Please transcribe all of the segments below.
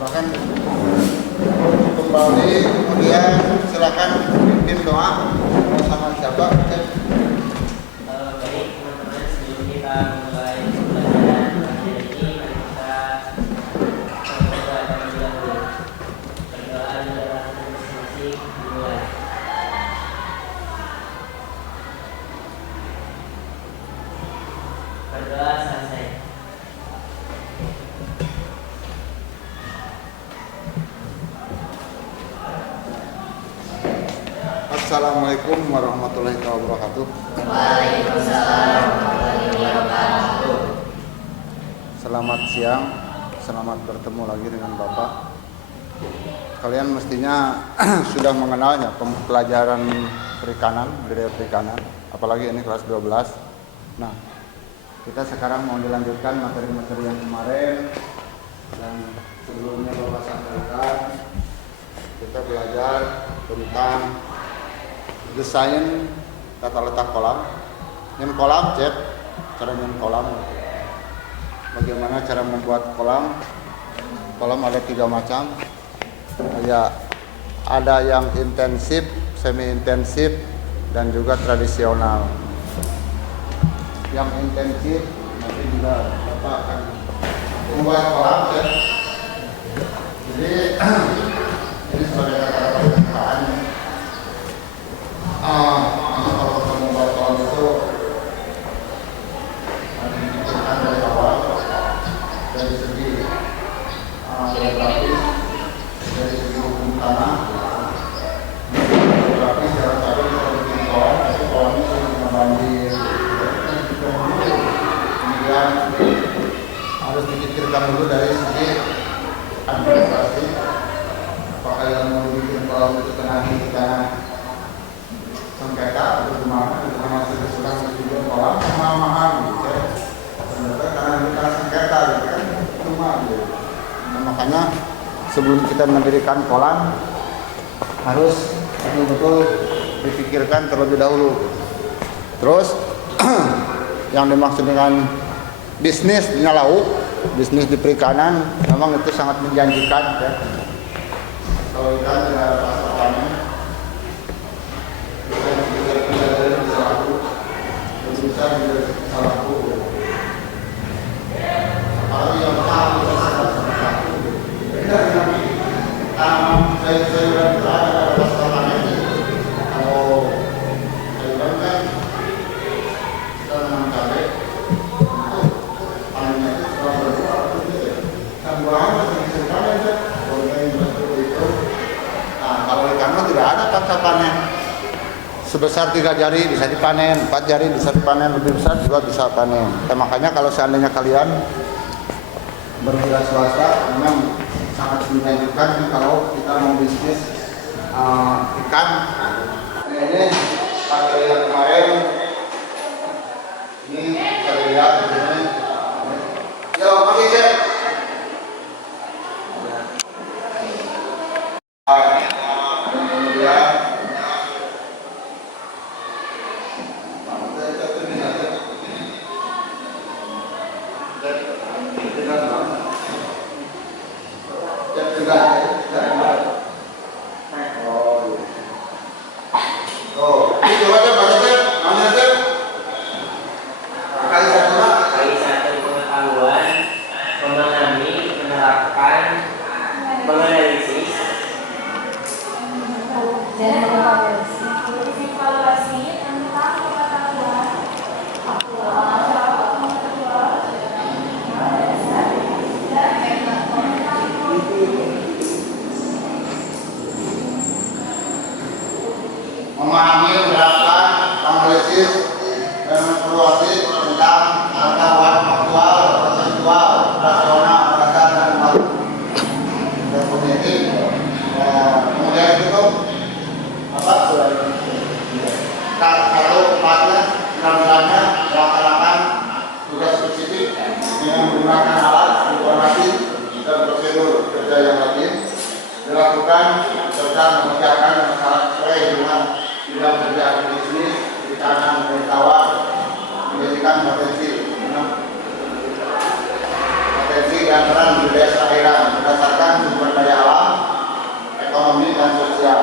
Silakan kembali, kemudian silakan pimpin doa sama siapa? Baik teman-teman, sebelum kita mulai pelajaran hari ini, mari kita berdoa terlebih dahulu. Berdoa di dalam masing-masing dimulai. Berdoa selesai. Assalamualaikum warahmatullahi wabarakatuh. Waalaikumsalam warahmatullahi wabarakatuh. Selamat siang, selamat bertemu lagi dengan Bapak. Kalian mestinya sudah mengenalnya pelajaran perikanan, budaya perikanan, apalagi ini kelas 12. Nah, kita sekarang mau dilanjutkan materi-materi yang kemarin yang sebelumnya Bapak sampaikan. Kita belajar tentang desain tata letak kolam, nyen kolam, cek cara nyen kolam. Bagaimana cara membuat kolam? Kolam ada 3 macam. Ada yang intensif, semi intensif, dan juga tradisional. Yang intensif nanti juga Bapak akan membuat kolam, cek. Jadi ini sebagai kata-kata pembukaan. Kalau kita membuat kolam itu dipikirkan dari awal, dari segi geografis, dari segi hukum tanah, geografis jarak tadi kita bikin kolam, tapi kolamnya sudah banjir. Kemudian harus dipikirkan dulu dari segi administrasi, apakah yang mau bikin kolam itu kena sengketa atau gimana, sudah sedang bikin kolam mahal-mahal gitu ya. Ternyata karena kita sengketa gitu kan, cuma gitu. Nah, makanya sebelum kita mendirikan kolam harus betul-betul dipikirkan terlebih dahulu. Terus yang dimaksud dengan bisnis di laut, bisnis di perikanan memang itu sangat menjanjikan ya. Kalau ikan tidak ada pasokannya, bisa bisa laku. Apalagi yang tahu satu. Beda dengan tanam sayuran ada pasokannya. Kalau sayuran kan kita menanam cabai, panennya itu setelah berbuah dan buahan masih bisa panen kan. Itu. Nah, kalau ikan tidak ada pasokannya. Sebesar 3 jari bisa dipanen, 4 jari bisa dipanen, lebih besar juga bisa panen. Makanya kalau seandainya kalian berwira swasta, memang sangat menjanjikan kalau kita mau bisnis ikan. Ini materi yang kemarin, ini terlihat di sini. Yo, oke cek. Kemudian memahami, menerapkan, analisis, dan mengevaluasi tentang pengetahuan secepatnya benar-benarnya melaksanakan tugas spesifik dengan menggunakan alat informasi dan prosedur kerja yang lazim dilakukan serta mengerjakan masalah sesuai dengan bidang kerja bisnis di kanan pemberitahuan menjadikan potensi dan peran budaya kelahiran berdasarkan sumber daya alam, ekonomi dan sosial,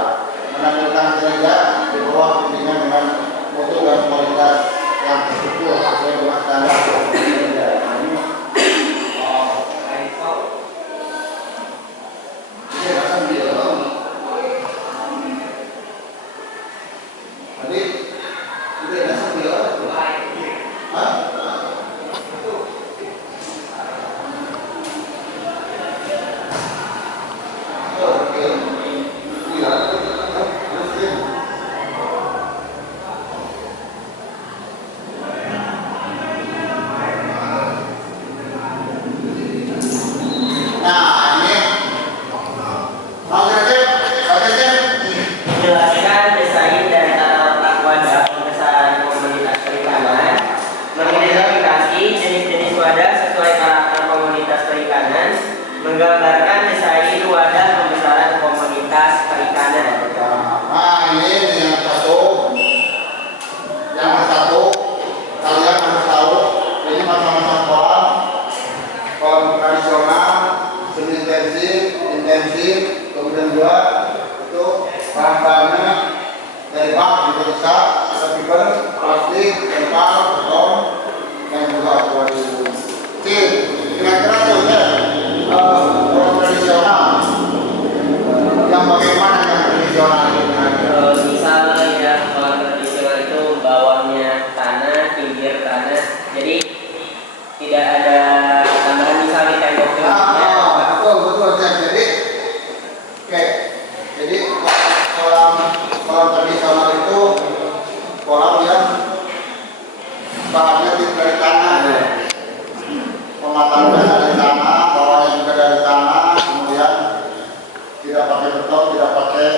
menampilkan kinerja di bawah bimbingan dengan mutu dan kualitas yang terstruktur sesuai dengan standar kerja. Menjelaskan desain dan tata letak wadah pembesaran komunitas perikanan, mengidentifikasi jenis-jenis wadah sesuai karakter komunitas perikanan, menggambarkan desain wadah pembesaran komunitas perikanan. Nah ini yang satu kalian harus tahu ini macam-macam kolam tradisional, semi intensif, kemudian dua itu bahan-bahannya dari bak juga bisa, ada fiber, plastik, tempal, beton, dan juga akuarium. Kira-kira contohnya kolam tradisional yang bagaimana yang tradisional ini? Misalnya ya kolam tradisional itu bawahnya tanah, pinggir tanah, jadi tidak ada tambahan misalnya temboknya. Betul. Jadi kolam tradisional itu kolam yang bahannya dari tanah, pematannya dari tanah, bawahnya juga dari tanah, kemudian tidak pakai beton, tidak pakai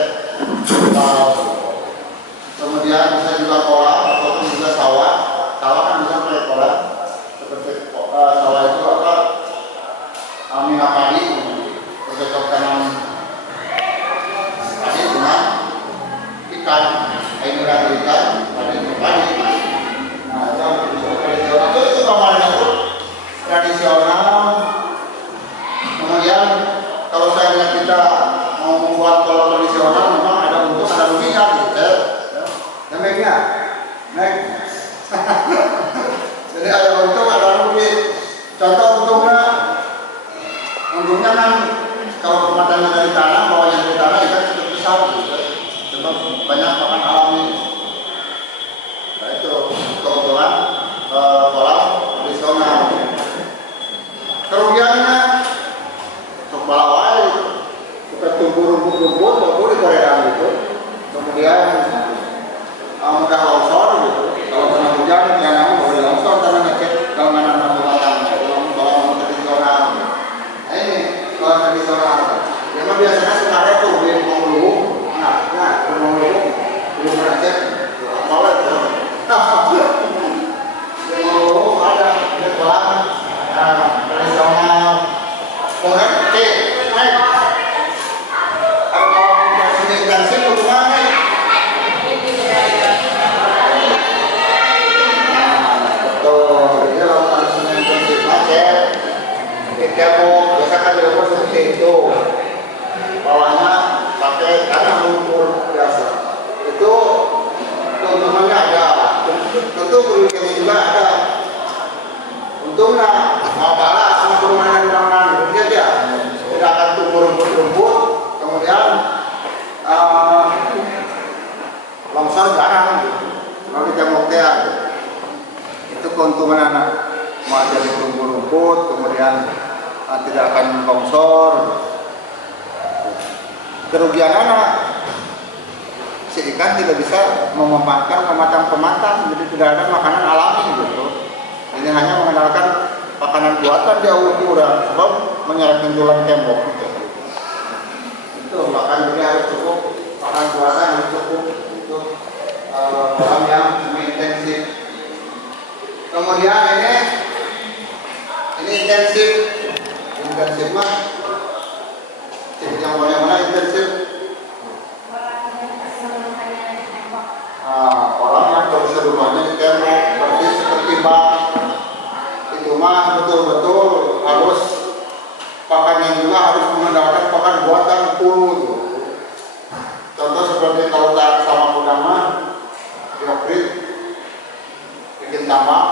kemudian bisa juga kolam ataupun juga sawah kan bisa pakai kolam seperti sawah itu apa minyak padi bercocok tanam padi dengan ikan ini dari ikan pada itu padi. Nah itu tradisional itu gambarnya pun tradisional. Kemudian kalau saya lihat kita mau membuat kolam tradisional memang ada untung ada ruginya gitu ya naiknya naik jadi ada untung ada rugi. Contoh untungnya kan kalau pematannya dari tanah bawahnya dari tanah ikan cukup besar gitu sebab banyak makan alami. Nah itu keunggulan kolam tradisional. Kerugiannya balawai kita tumbuh rumput-rumput baru di koridor gitu, kemudian mudah longsor gitu. Kalau kena hujan yang namun boleh longsor karena ngecek kalau mana matang kalau tradisional. Nah ini kalau tradisional memang biasanya suka ada tuh di Bengkulu. Nah Bengkulu belum ngecek apa itu Bengkulu ada di kolam tradisional. Kemudian naik kalau sini intensif untuk naik betul. Jadi kalau sini intensif macet kebo biasa kan dilakukan seperti itu, bawahnya pakai tanah lumpur biasa. Itu keuntungannya ada, tentu kerugiannya juga ada. Untungnya mau balas sama permainan orang dia tidak akan tumbuh rumput-rumput, kemudian longsor jarang gitu. Kalau di temboknya itu keuntungan anak mau jadi tumbuh rumput, kemudian tidak akan longsor. Kerugian anak si ikan tidak bisa memanfaatkan pematang, jadi tidak ada makanan alami gitu. Ini hanya mengandalkan makanan buatan dia ukuran sebab menyerahkan tulang tembok gitu. Itu makan jadi harus cukup, makan buatan harus cukup untuk kolam yang semi intensif. bikin tambak,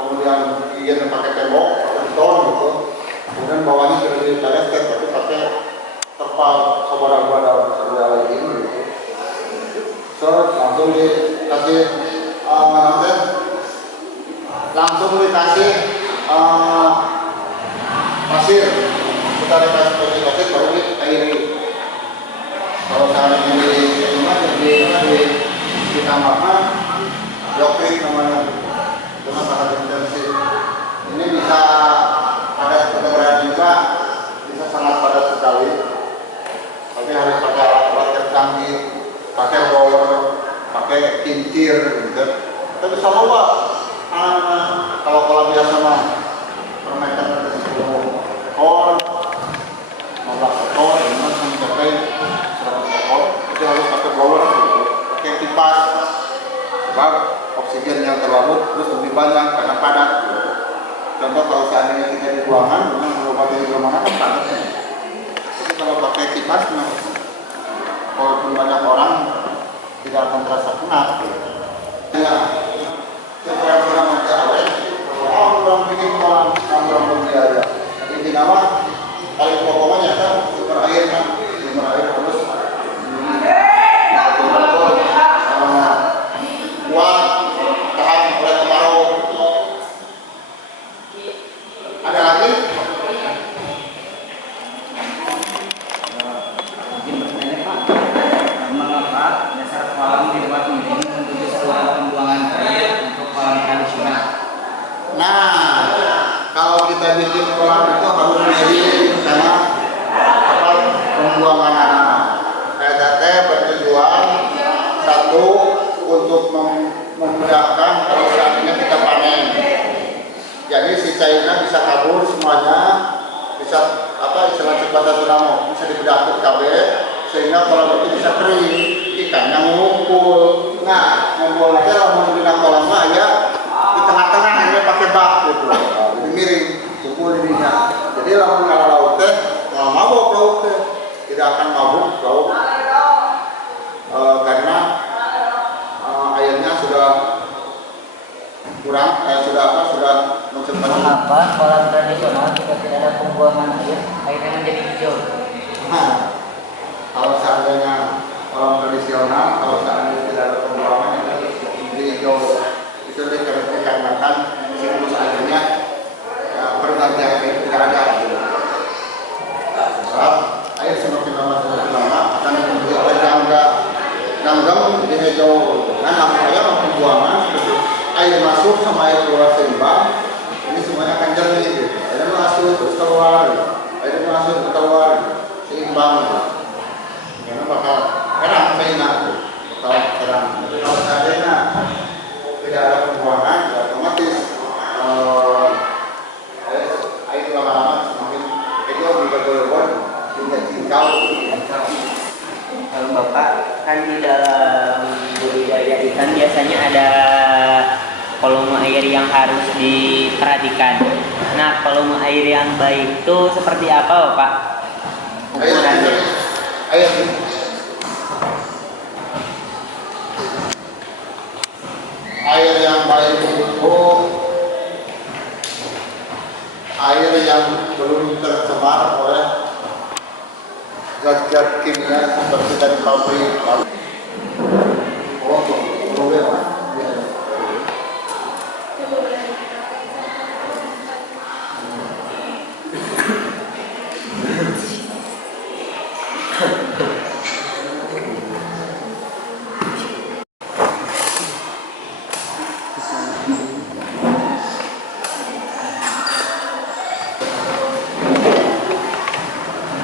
kemudian bikin pakai tembok, pakai beton gitu. Kemudian bawahnya sudah dibereskan, tapi pakai terpal sabara-sabara lagi gitu. So langsung dikasih langsung dikasih pasir. Kita dikasih pasir baru diairi. Kalau seandainya ditambahkan jokrik namanya, cuma sangat intensif. Ini bisa padat kedengaran juga, bisa sangat padat sekali. Tapi harus pakai alat-alat yang canggih, pakai roller, pakai kincir gitu. Kita bisa bawa kalau biasa mah permainan dari 10 ekor, 15 ekor, ini mencapai 100 ekor. Itu harus pakai blower gitu, pakai kipas, sebab oksigen yang terlalu terus lebih banyak karena padat. Contoh kalau seandainya kita di ruangan, memang obatnya di ruangan kan padatnya. Tapi kalau pakai kipas, walaupun banyak orang tidak akan terasa penat. Ya, sekarang mencari orang bikin kolam, orang berbiaya. Jadi nama paling pokoknya kan sumber air terus kuat tahan oleh kemarau. Ada lagi? Mungkin bertanya Pak, mengapa dasar kolam dibuat miring untuk sebuah pembuangan air untuk kolam tradisional? Nah, kalau kita bikin kolam itu harus miring karena apa pembuangan anak. Saya bertujuan satu untuk memudahkan kalau seandainya kita panen. Jadi si cairnya bisa kabur semuanya, bisa apa istilah bahasa Sunda bisa dibedakin KB sehingga kolam itu bisa kering, ikannya ngumpul. Nah, membuang aja lah membina kolamnya ya di tengah-tengah ini pakai bak gitu, jadi miring, kumpul ininya. Jadi lamun kalau laut teh nggak mabuk laut teh, tidak akan mabuk laut karena airnya sudah kurang, sudah Mengapa kolam tradisional jika tidak ada pembuangan air, airnya menjadi hijau? Nah, kalau seandainya kolam tradisional, kalau seandainya tidak ada pembuangan itu hijau, itu dikarenakan siklus airnya pergantian air tidak ada. Sebab air semakin lama akan menjadi langgam di hijau. Nah, namanya pembuangan air masuk sama air keluar seimbang, ini semuanya akan jernih gitu. Air masuk terus keluar, air masuk terus keluar, seimbang. Karena bakal terang mainan, bakal terang. Kalau seandainya tidak ada pembuangan, ya otomatis air lama-lama semakin hijau bergelombol hingga cincau. Kalau Bapak kan di dalam budidaya ikan biasanya ada volume air yang harus diperhatikan. Nah, volume air yang baik itu seperti apa, Bapak? Ukurannya? Air yang baik itu air yang belum tercemar oleh zat-zat kimia seperti dari pabrik.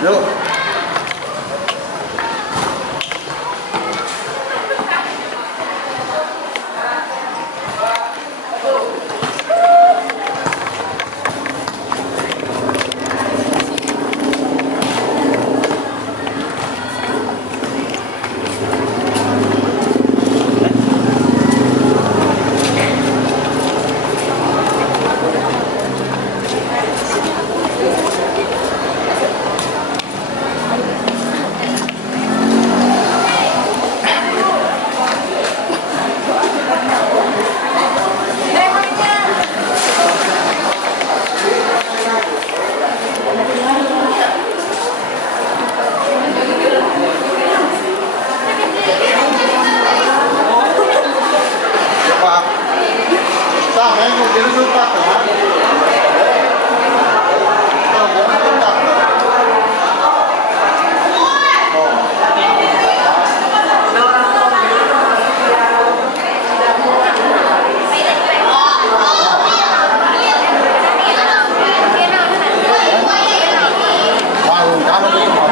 Yuk. Wah, saya mau jadi lupa kan? Oh, jangan lupa.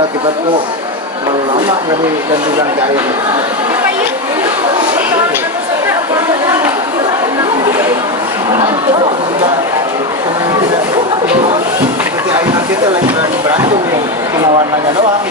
Akibat kok terlalu lama dari ganti air. Seperti air kita lagi berantem ya, cuma warnanya doang.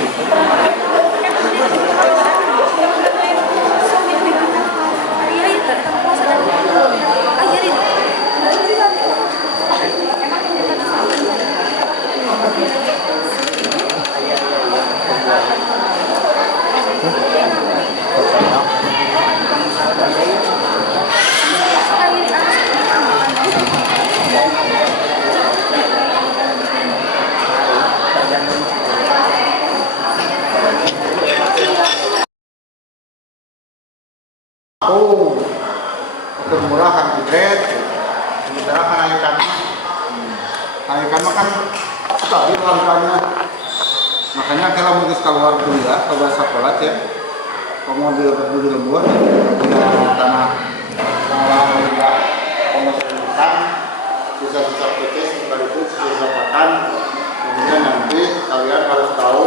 Oh, kemurahan di bread, sementara kan air kan sekali langkahnya. Makanya kalau mau keluar kuliah, kalau sekolah ya, kamu di lembur, punya tanah juga pemasukan, bisa petis sekaligus didapatkan. Kemudian nanti kalian harus tahu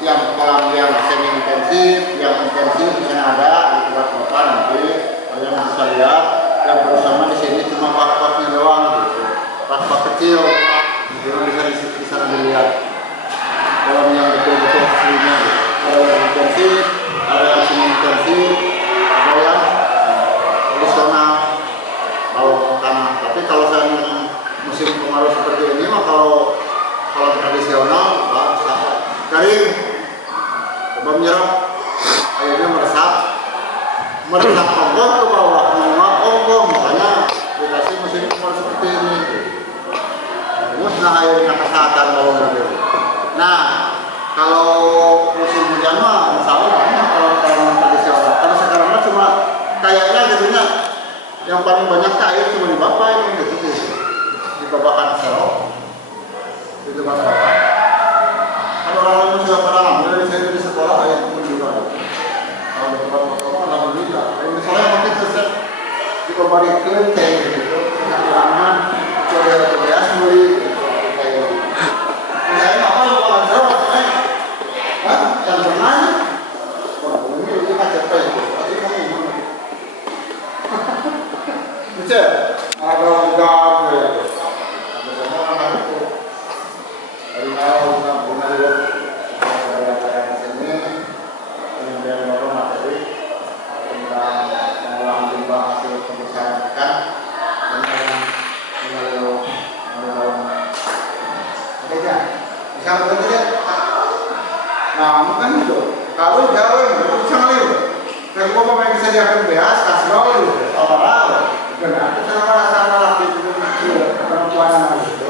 yang kolam yang semi intensif, yang intensif di sana ada di tempat bapak nanti kalian bisa lihat. Yang bersama di sini cuma part-partnya doang gitu, part-part kecil, jadi bisa di sana dilihat. Kolam yang betul-betul aslinya, ada yang intensif, ada yang semi intensif, ada yang tradisional kalau tanah. Tapi kalau saya musim kemarau seperti ini mah kalau tradisional kering, coba menyerap airnya meresap onggong ke bawah, onggong, makanya dikasih mesin kemarau seperti ini. Terus airnya kesehatan bawah mobil. Nah, kalau musim hujan mah misalnya banyak kalau tradisional. Kalau sekarang mah cuma kayaknya gitunya yang paling banyak air cuma di bapak ini gitu sih. Di babakan serok. Di tempat bapak. Kalau orang lain sudah pernah ngambil dari saya di sekolah air cuma juga. Kalau di tempat bapak alhamdulillah. Kalau misalnya mungkin selesai di pembalikan kayak gitu. Yang lama coba biasa beli kayak gitu. Ya, beda. Bisa betul ya? Nah, bukan itu. Kalau jauh, bisa ngalih. Kalau mau main bisa diakan beas, kasih nol, orang. Benar. Itu sama laki itu perempuan itu.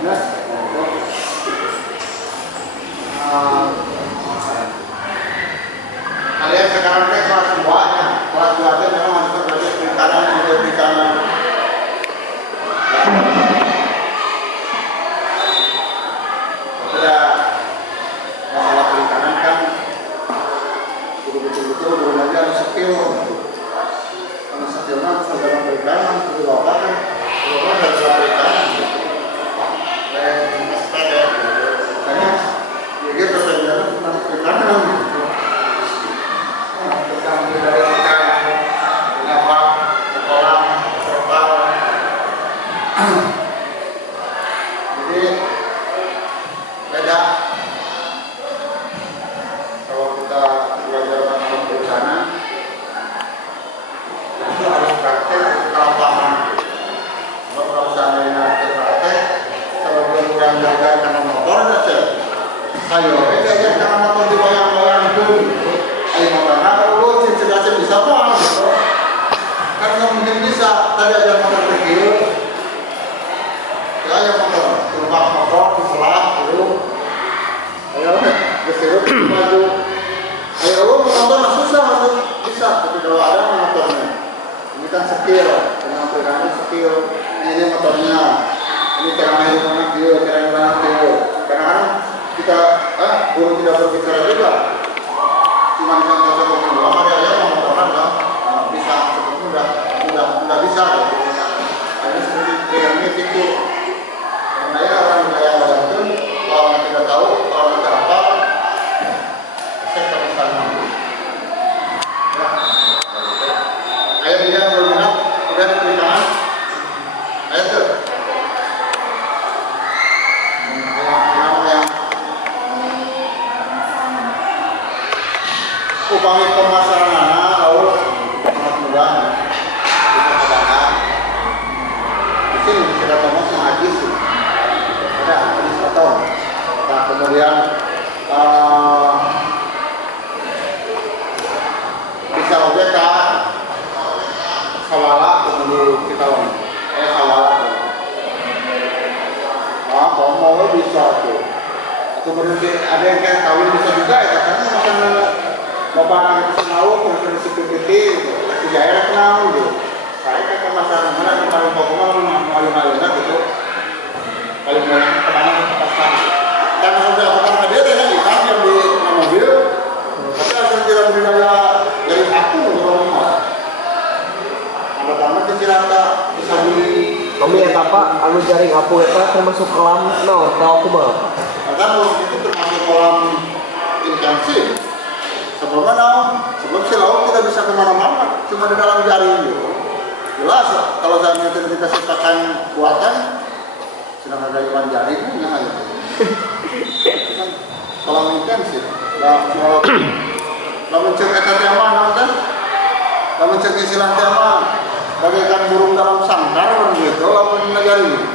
Jelas. Kalian sekarang kelas 2 nya, kelas 2 itu memang masuk ke perikanan, perikanan. Sudah masalah perikanan kan betul-betul belum lagi harus skill. Karena skillnya dalam perikanan, itu bapak kan, bapak harus dalam perikanan. Sepeda, makanya dia perbedaannya tentang perikanan. Tentang budaya kita, mengapa sekolah, serta. Jadi beda. Kalau kita belajar tentang perikanan, itu harus praktek ke lapangan. Kalau seandainya praktek, kalau kurang jaga karena motor saja. Ayo, aja karena motor digoyang-goyang itu. Ayo motor, kalau cerita bisa apa? Kan nggak mungkin bisa. Tadi aja motor kecil, ya aja motor, tumpah motor, diselah dulu. Ayo, disuruh maju. Ayo, motor susah harus bisa, tapi kalau ada motornya, ini kan skill, penampilan skill. Ini motornya, ini cara main mana dia, cara mana dia. Kadang-kadang kita guru tidak berbicara juga. Cuma contoh seperti dua hari aja motoran kan bisa seperti udah bisa. Ada seperti piramid itu. Karena ya orang budaya itu kalau tidak tahu, kalau tidak apa, saya tak bisa mampu. Ayo dia berminat, udah di tangan. Ayo tuh. Upami pemasaran laut sangat mudah, bisa katakan. Di sini kita ngomong sama hadis, ada hadis atau. Nah kemudian bisa objek hawala kemudian kita hawala. Nah kalau mau bisa tuh. Kemudian ada yang kayak kawin bisa juga ya karena masalah bapak anak itu semau, kemudian si PPT, si daerah kenal gitu. Saya kayak masalah mana yang paling populer malu-malunya gitu. Paling banyak kenangan pasang. Karena sudah bukan hadir ya, ikan yang di mobil. Tapi asal tidak budaya dari aku kalau rumah. Ada banget di Cirata, bisa beli. Kami eta Pak, anu jaring apu eta termasuk kolam naon tau aku mah. Karena itu termasuk kolam intensif. Sebelum si laut tidak bisa kemana-mana, cuma di dalam jaring gitu. Jelas, kalau saya itu dikasih pakan buatan, sedang ada iwan jaring, ya gitu. Kolam intensif. Kalau mencek eta tema nanti, kalau mencek istilah tema, bagaikan burung dalam sangkar, gitu, lalu negara ini.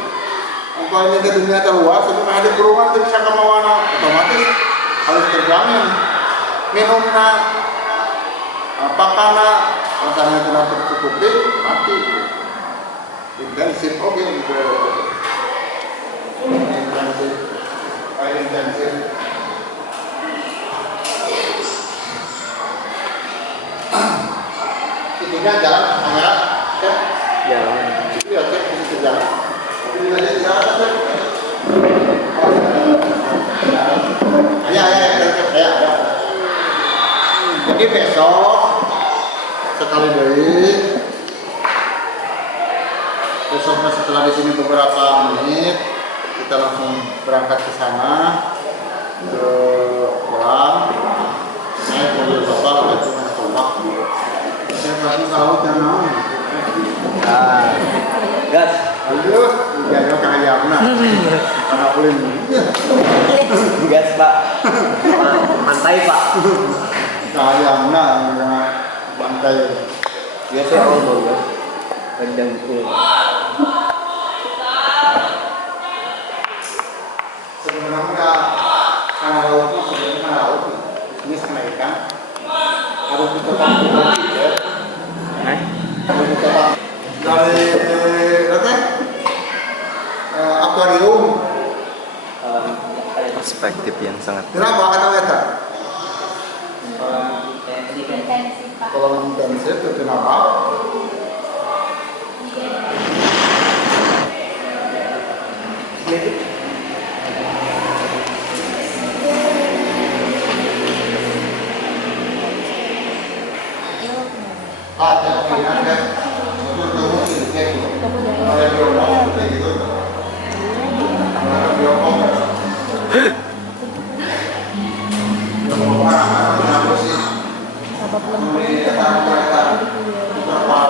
Kalau ini ke dunia terluas, itu ada burungan tidak bisa kemana, otomatis harus terjamin. Minumna, pakana, rasanya tidak tercukupi, mati. Intensif, oke, gitu. Intensif, kayak intensif. Itunya jalan kamera, cek. Jalan. Iya, cek di jalan. Ini aja jalan, cek. Ya. Jadi besok sekali dari besoknya setelah di sini beberapa menit kita langsung berangkat ke sana ke pulang naik mobil bapak itu mencoba saya pasti tahu jangan Gas. ayo jaga kayaknya karena ulin Gas Pak. Pantai Pak. kayaknya pantai Biasa Allah ya. Panjang itu. Dari apa? Akuarium. Perspektif yang sangat Kenapa kata kita? Intensif, Pak. Kalau intensif itu kenapa? Ada ada itu mungkin kayak gitu. Ada biolog kayak gitu. Ada biolog. Biolog apa sih? Ini kata terpal.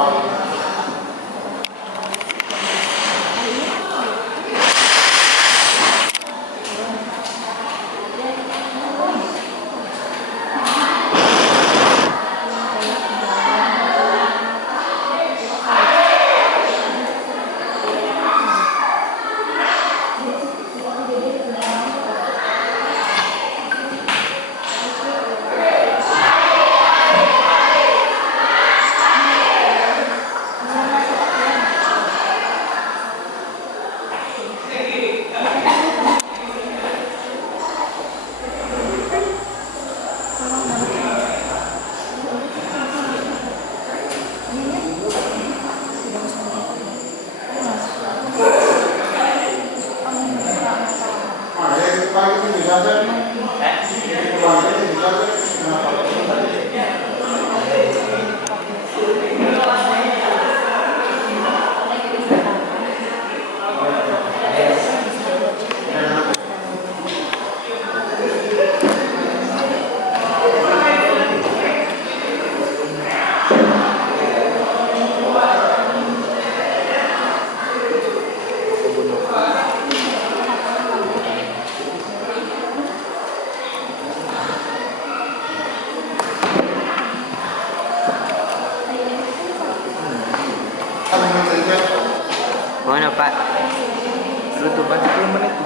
Mana Pak? Tutupan 10 menit